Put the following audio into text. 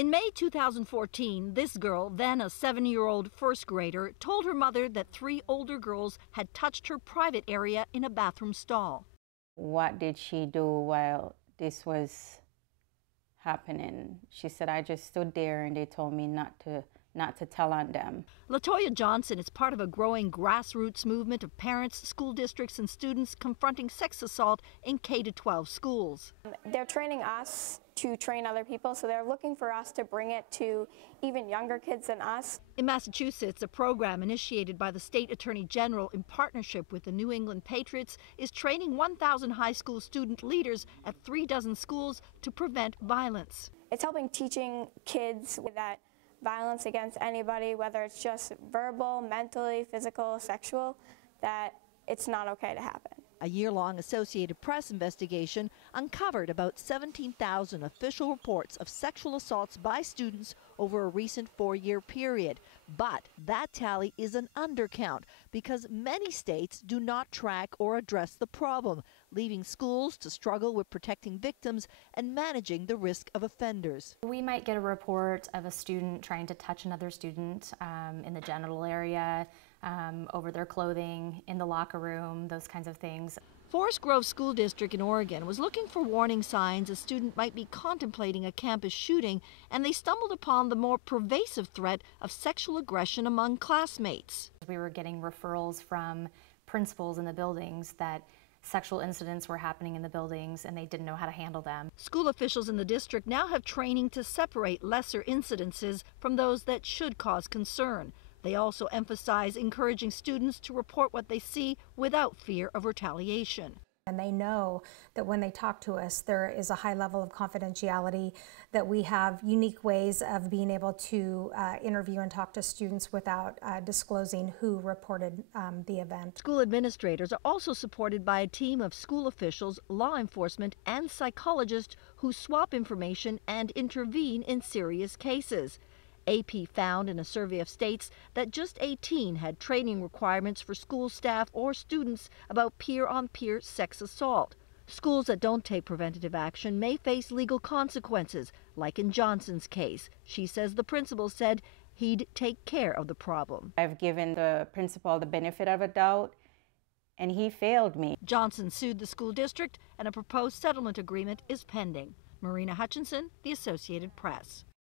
In May 2014, this girl, then a 7-year-old first grader, told her mother that 3 older girls had touched her private area in a bathroom stall. What did she do while this was happening? She said, I just stood there and they told me not to tell on them. LaToya Johnson is part of a growing grassroots movement of parents, school districts, and students confronting sex assault in K-12 schools. They're training us to train other people, so they're looking for us to bring it to even younger kids than us. In Massachusetts, a program initiated by the state attorney general in partnership with the New England Patriots is training 1,000 high school student leaders at 36 schools to prevent violence. It's helping teaching kids that violence against anybody, whether it's just verbal, mentally, physical, sexual, that it's not okay to happen. A year-long Associated Press investigation uncovered about 17,000 official reports of sexual assaults by students over a recent 4-year period. But that tally is an undercount because many states do not track or address the problem, leaving schools to struggle with protecting victims and managing the risk of offenders. We might get a report of a student trying to touch another student in the genital area, over their clothing, in the locker room, those kinds of things. Forest Grove School District in Oregon was looking for warning signs a student might be contemplating a campus shooting, and they stumbled upon the more pervasive threat of sexual aggression among classmates. We were getting referrals from principals in the buildings that sexual incidents were happening in the buildings and they didn't know how to handle them. School officials in the district now have training to separate lesser incidences from those that should cause concern. They also emphasize encouraging students to report what they see without fear of retaliation. And they know that when they talk to us, there is a high level of confidentiality, that we have unique ways of being able to interview and talk to students without disclosing who reported the event. School administrators are also supported by a team of school officials, law enforcement, and psychologists who swap information and intervene in serious cases. AP found in a survey of states that just 18 had training requirements for school staff or students about peer-on-peer sex assault. Schools that don't take preventative action may face legal consequences, like in Johnson's case. She says the principal said he'd take care of the problem. I've given the principal the benefit of a doubt, and he failed me. Johnson sued the school district, and a proposed settlement agreement is pending. Marina Hutchinson, The Associated Press.